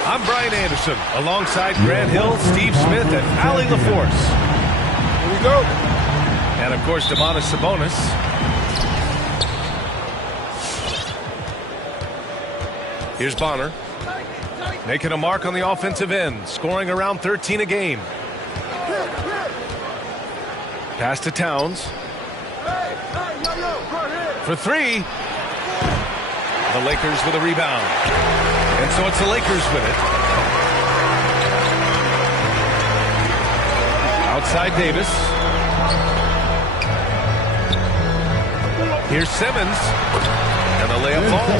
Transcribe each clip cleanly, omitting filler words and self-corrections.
I'm Brian Anderson, alongside Grant Hill, Steve Smith, and Allie LaForce. Here we go. And, of course, Domantas Sabonis. Here's Bonner. Making a mark on the offensive end, scoring around 13 a game. Pass to Towns. For three. The Lakers with a rebound. And so it's the Lakers with it. Outside Davis. Here's Simmons. And the layup falls.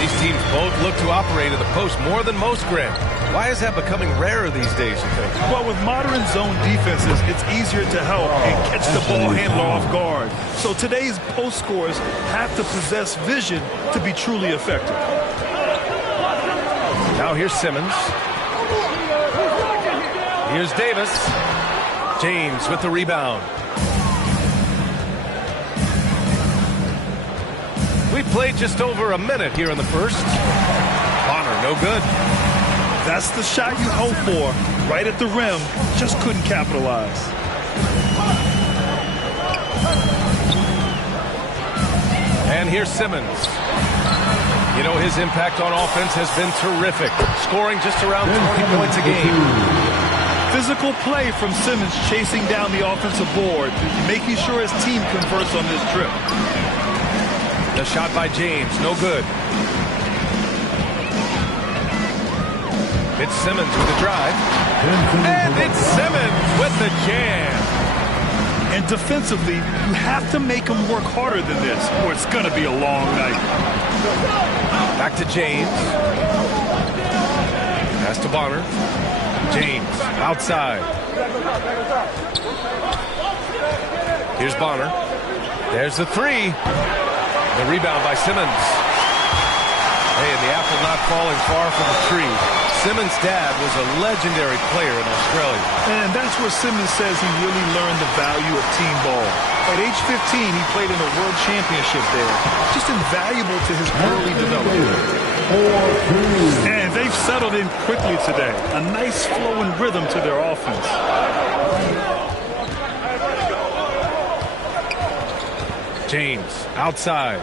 These teams both look to operate in the post more than most, Grant. Why is that becoming rarer these days, you think? Well, with modern zone defenses, it's easier to help and catch the ball handler off guard. So today's post scorers have to possess vision to be truly effective. Now here's Simmons. Here's Davis. James with the rebound. We played just over a minute here in the first. Bonner, no good. That's the shot you hope for. Right at the rim. Just couldn't capitalize. And here's Simmons. You know, his impact on offense has been terrific, scoring just around 20 points a game. Physical play from Simmons chasing down the offensive board, making sure his team converts on this trip. The shot by James, no good. It's Simmons with the drive. And it's Simmons with the jam. And defensively, you have to make him work harder than this, or it's going to be a long night. Back to James. Pass to Bonner. James outside. Here's Bonner. There's the three. The rebound by Simmons. Hey, and the apple not falling far from the tree. Simmons' dad was a legendary player in Australia. And that's where Simmons says he really learned the value of team ball. At age 15, he played in a world championship there. Just invaluable to his early development. And they've settled in quickly today. A nice flow and rhythm to their offense. James outside.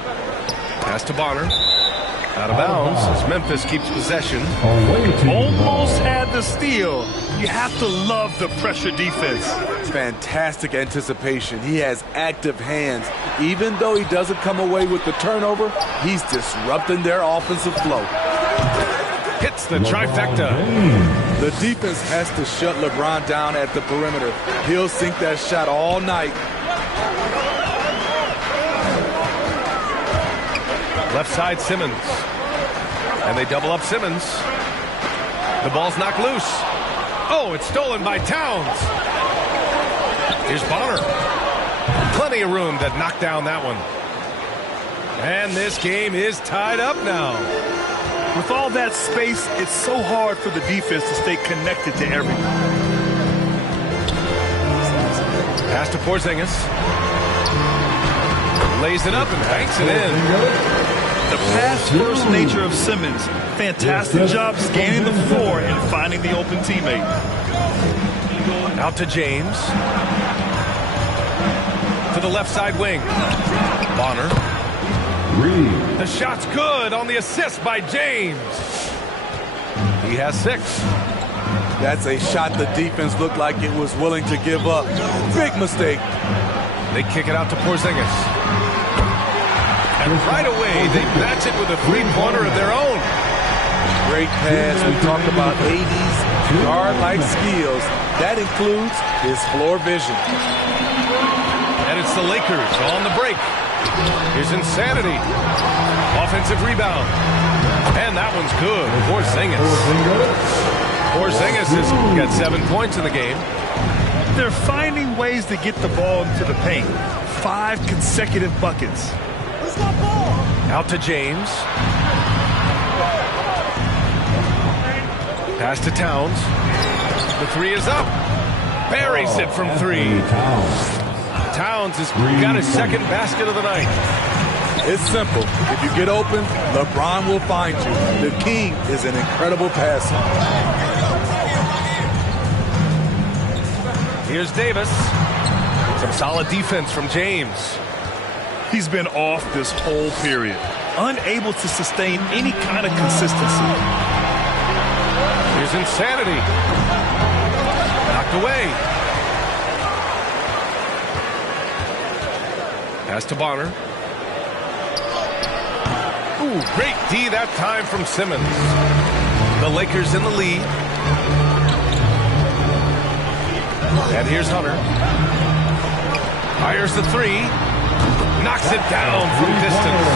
Pass to Bonner. Out of bounds as Memphis keeps possession. Almost had the steal. You have to love the pressure defense. Fantastic anticipation. He has active hands. Even though he doesn't come away with the turnover, he's disrupting their offensive flow. Hits the trifecta. The defense has to shut LeBron down at the perimeter. He'll sink that shot all night. Left side Simmons. And they double up Simmons. The ball's knocked loose. Oh, it's stolen by Towns. Here's Bonner. Plenty of room to knock down that one. And this game is tied up now. With all that space, it's so hard for the defense to stay connected to everyone. Pass to Porzingis. Lays it up and banks it in. The pass-first nature of Simmons. Fantastic job scanning the floor and finding the open teammate. Out to James. To the left side wing. Bonner. The shot's good on the assist by James. He has 6. That's a shot the defense looked like it was willing to give up. Big mistake. They kick it out to Porzingis. And right away, they match it with a three-pointer of their own. Great pass. We talked about 80s guard-like skills. That includes his floor vision. And it's the Lakers on the break. Here's Insanity. Offensive rebound. And that one's good. Porzingis. Porzingis has got 7 points in the game. They're finding ways to get the ball into the paint. 5 consecutive buckets. Out to James. Pass to Towns. The three is up. Buries it from 3. Towns has got his second basket of the night. It's simple. If you get open, LeBron will find you. The king is an incredible passer. Here's Davis. Some solid defense from James. He's been off this whole period, unable to sustain any kind of consistency. Here's Insanity. Knocked away. Pass to Bonner. Ooh, great D that time from Simmons. The Lakers in the lead. And here's Hunter. Fires the 3. Knocks it down from distance.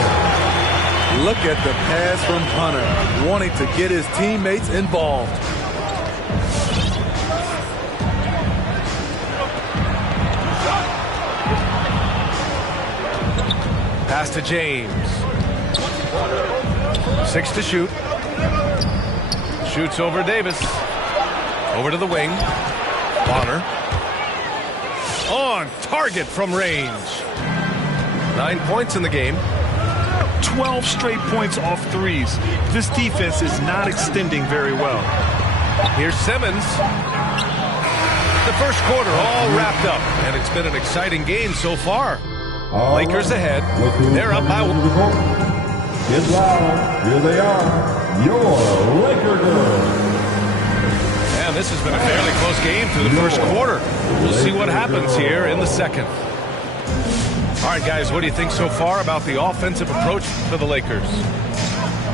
Look at the pass from Hunter, wanting to get his teammates involved. Pass to James. 6 to shoot. Shoots over Davis. Over to the wing. Bonner. On target from range. 9 points in the game. 12 straight points off threes. This defense is not extending very well. Here's Simmons. The first quarter all wrapped up, and it's been an exciting game so far. Lakers ahead. They're up by 1. Get loud. Here they are. Your Laker girls. And this has been a fairly close game through the first quarter. We'll see what happens here in the second. All right, guys, what do you think so far about the offensive approach for the Lakers?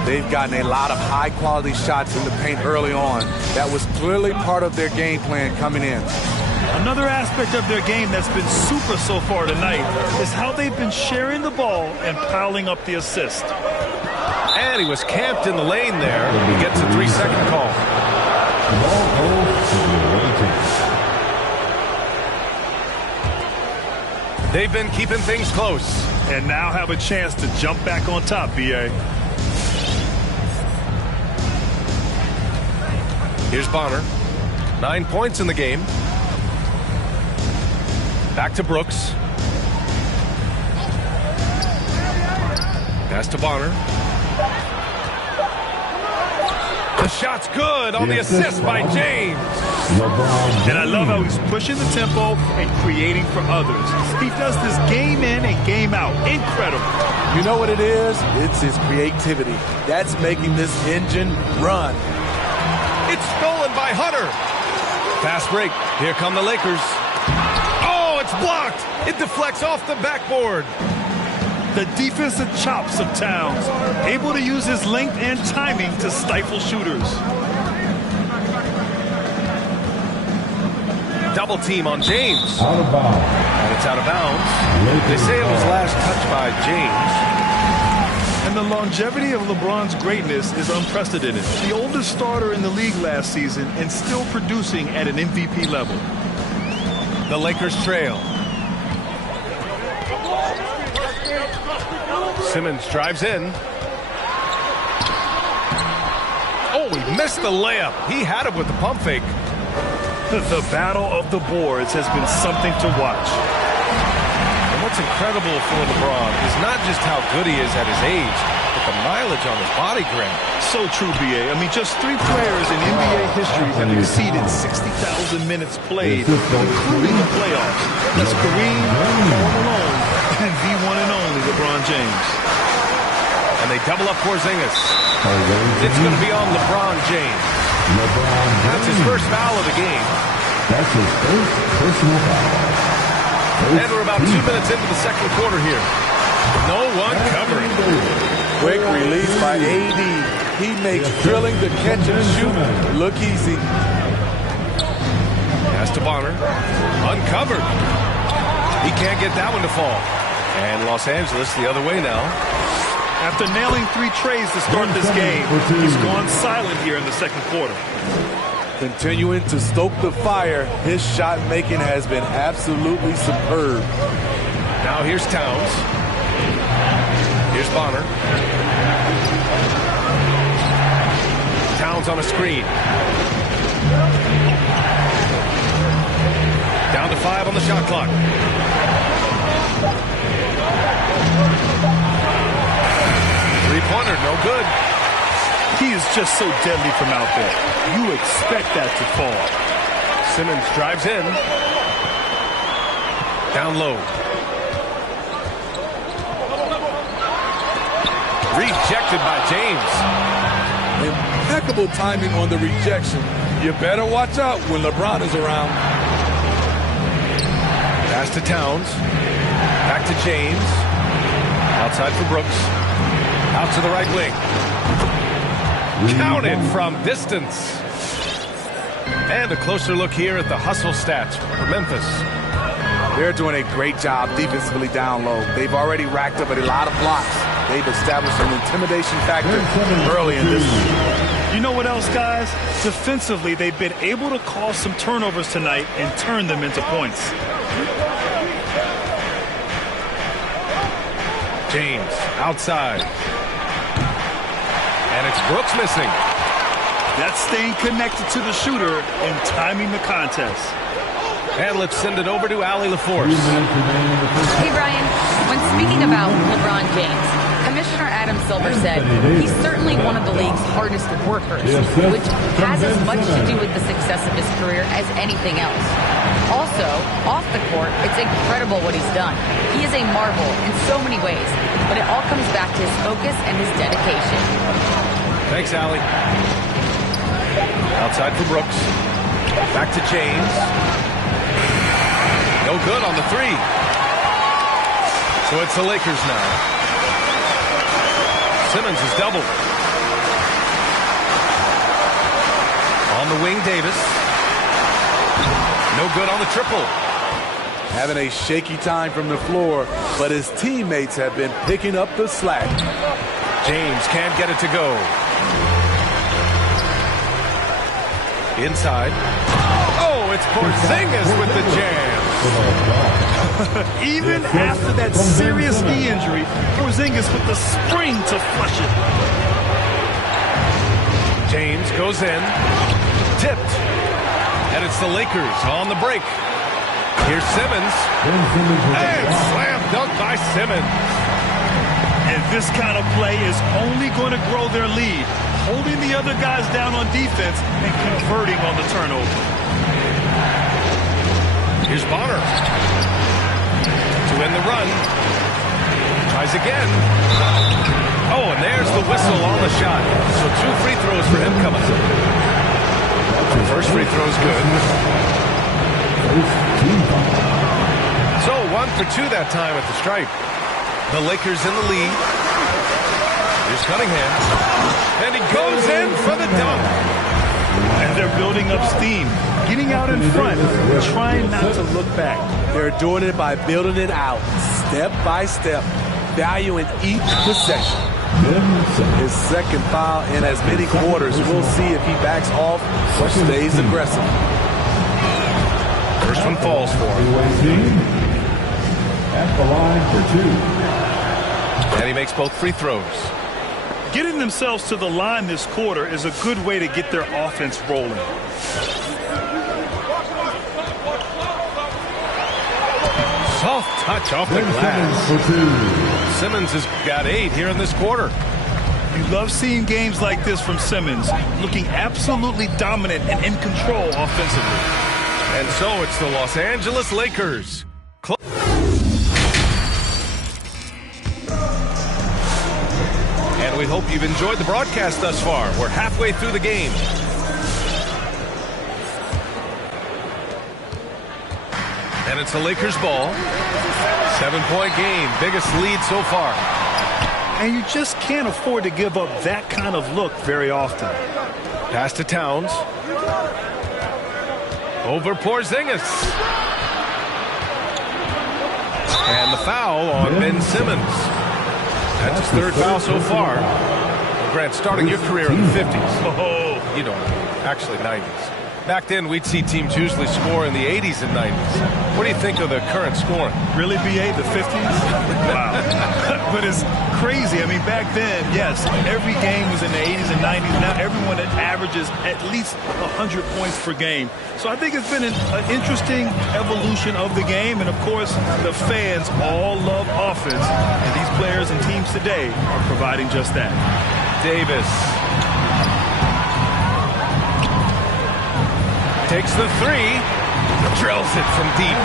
They've gotten a lot of high-quality shots in the paint early on. That was clearly part of their game plan coming in. Another aspect of their game that's been super so far tonight is how they've been sharing the ball and piling up the assist. And he was camped in the lane there. He gets a 3-second call. They've been keeping things close. And now have a chance to jump back on top, B.A. Here's Bonner. 9 points in the game. Back to Brooks. Pass to Bonner. The shot's good on the assist by James. And I love how he's pushing the tempo and creating for others. He does this game in and game out. Incredible. You know what it is? It's his creativity. That's making this engine run. It's stolen by Hunter. Fast break. Here come the Lakers. Oh, it's blocked. It deflects off the backboard. The defensive chops of Towns, able to use his length and timing to stifle shooters. Double team on James. Out of bounds. And it's out of bounds. They say it was last touched by James. And the longevity of LeBron's greatness is unprecedented. The oldest starter in the league last season and still producing at an MVP level. The Lakers trail. Simmons drives in. Oh, he missed the layup. He had it with the pump fake. The battle of the boards has been something to watch. And what's incredible for LeBron is not just how good he is at his age, but the mileage on his body grip. So true, B.A. I mean, just 3 players in NBA history have exceeded 60,000 minutes played, including the playoffs. That's Kareem, Malone, and the one and only LeBron James. And they double up Porzingis. It's going to be on LeBron James. That's his first foul of the game. That's his first personal foul. And we're about 2 minutes into the second quarter here. No one covering. Quick release by AD. He makes drilling the catch and shoot look easy. Pass to Bonner. Uncovered. He can't get that one to fall. And Los Angeles the other way now. After nailing 3 trays to start this game, he's gone silent here in the second quarter. Continuing to stoke the fire, his shot making has been absolutely superb. Now here's Towns. Here's Bonner. Towns on a screen. Down to 5 on the shot clock. Three-pointer, no good. He is just so deadly from out there. You expect that to fall. Simmons drives in. Down low. Rejected by James. Impeccable timing on the rejection. You better watch out when LeBron is around. Pass to Towns. Back to James. Outside for Brooks. Out to the right wing. Counted from distance. And a closer look here at the hustle stats for Memphis. They're doing a great job defensively down low. They've already racked up a lot of blocks. They've established an intimidation factor early in this. You know what else, guys? Defensively, they've been able to cause some turnovers tonight and turn them into points. James outside. And it's Brooks missing. That's staying connected to the shooter and timing the contest. And let's send it over to Allie LaForce. Hey, Brian. When speaking about LeBron James, Commissioner Adam Silver said he's certainly one of the league's hardest workers, which has as much to do with the success of his career as anything else. Also, off the court, it's incredible what he's done. He is a marvel in so many ways, but it all comes back to his focus and his dedication. Thanks, Allie. Outside for Brooks. Back to James. No good on the three. So it's the Lakers now. Simmons is doubled. On the wing, Davis. No good on the triple. Having a shaky time from the floor, but his teammates have been picking up the slack. James can't get it to go. Inside. Oh, it's Porzingis with the jam. Even after that serious knee injury, Porzingis with the spring to flush it. James goes in. Tipped. And it's the Lakers on the break. Here's Simmons. And slam dunk by Simmons. And this kind of play is only going to grow their lead, holding the other guys down on defense and converting on the turnover. Here's Bonner. To end the run. Tries again. Oh, and there's the whistle on the shot. So 2 free throws for him coming. First free throw is good. So 1 for 2 that time at the stripe. The Lakers in the lead. Here's Cunningham. And he goes in for the dunk. And they're building up steam, getting out in front, trying not to look back. They're doing it by building it out, step by step, valuing each possession. His second foul in as many quarters. We'll see if he backs off or stays aggressive. First one falls for him. At the line for 2. And he makes both free throws. Getting themselves to the line this quarter is a good way to get their offense rolling. Soft touch off the glass. For 2. Simmons has got 8 here in this quarter. You love seeing games like this from Simmons, looking absolutely dominant and in control offensively. And so it's the Los Angeles Lakers. And we hope you've enjoyed the broadcast thus far. We're halfway through the game. And it's the Lakers ball. 7-point game, biggest lead so far. And you just can't afford to give up that kind of look very often. Pass to Towns. Over Porzingis. And the foul on Ben Simmons. That's his 3rd foul so far. Well, Grant, starting your career in the 50s. Oh, You don't. Actually, 90s. Back then, we'd see teams usually score in the 80s and 90s. What do you think of the current scoring? Really, BA, the 50s? Wow. But it's crazy. I mean, back then, yes, every game was in the 80s and 90s. Now everyone averages at least 100 points per game. So I think it's been an interesting evolution of the game. And, of course, the fans all love offense. And these players and teams today are providing just that. Davis takes the three, drills it from deep.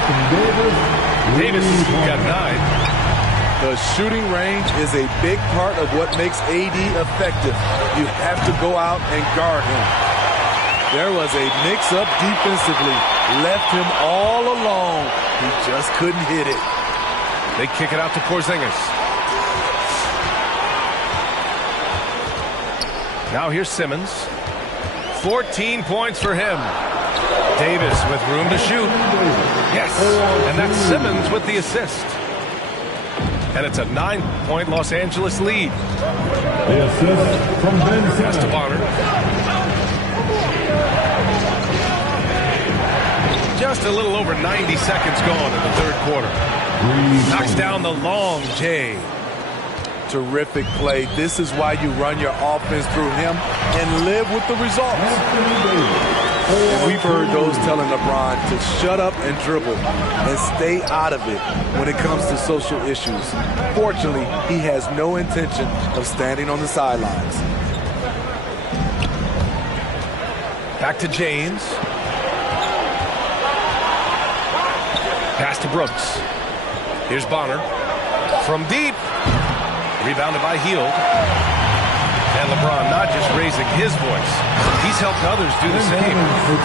Davis got 9. The shooting range is a big part of what makes AD effective. You have to go out and guard him. There was a mix-up defensively. Left him all alone. He just couldn't hit it. They kick it out to Porzingis. Now here's Simmons. 14 points for him. Davis with room to shoot. Yes, and that's Simmons with the assist. And it's a 9-point Los Angeles lead. The assist from Ben Simmons. Pass to Bonner. Just a little over 90 seconds gone in the third quarter. Knocks down the long J. Terrific play. This is why you run your offense through him and live with the results. We've heard those telling LeBron to shut up and dribble and stay out of it when it comes to social issues. Fortunately, he has no intention of standing on the sidelines. Back to James. Pass to Brooks. Here's Bonner. From deep. Rebounded by Hield. And LeBron not just raising his voice. He's helped others do the same.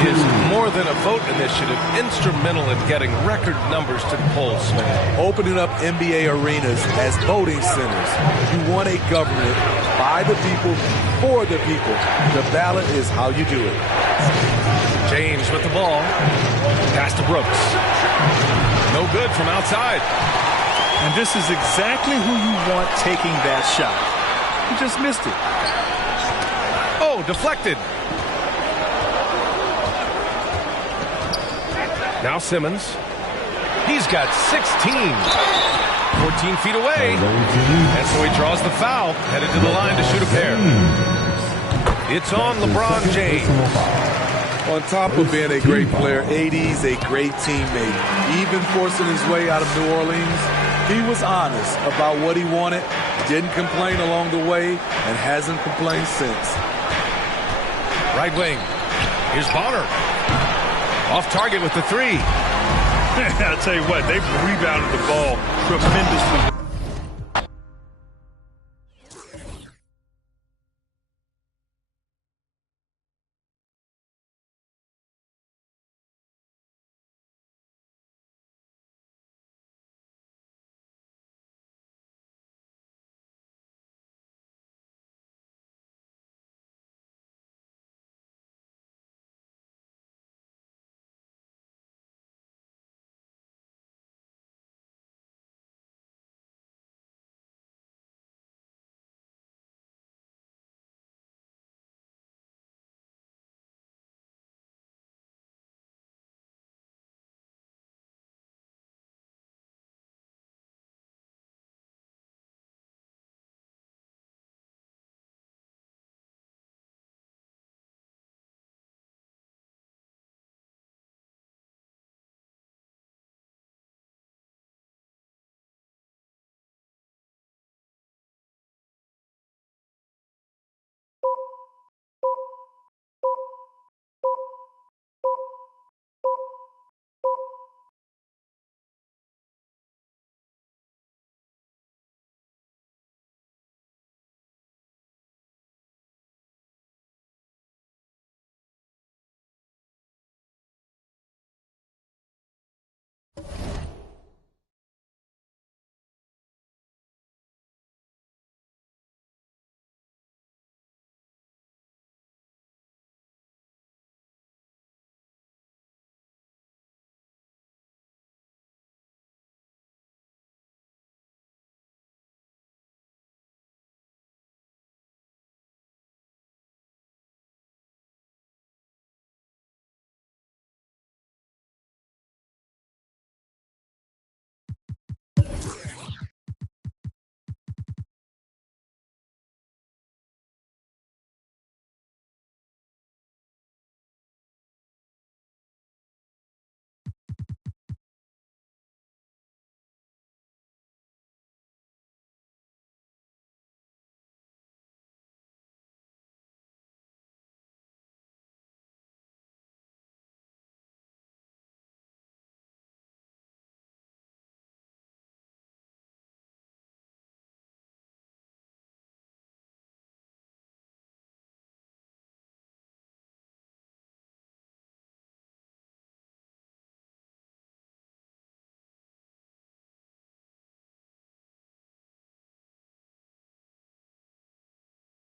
His More Than a Vote initiative instrumental in getting record numbers to the polls, man. Opening up NBA arenas as voting centers. You want a government by the people, for the people. The ballot is how you do it. James with the ball. Pass to Brooks. No good from outside. And this is exactly who you want taking that shot. He just missed it. Oh, deflected. Now Simmons. He's got 16. 14 feet away. And so he draws the foul. Headed to the line to shoot a pair. It's on LeBron James. On top of being a great player, AD's a great teammate. Even forcing his way out of New Orleans, he was honest about what he wanted, didn't complain along the way, and hasn't complained since. Right wing. Here's Bonner. Off target with the three. I'll tell you what, they've rebounded the ball tremendously.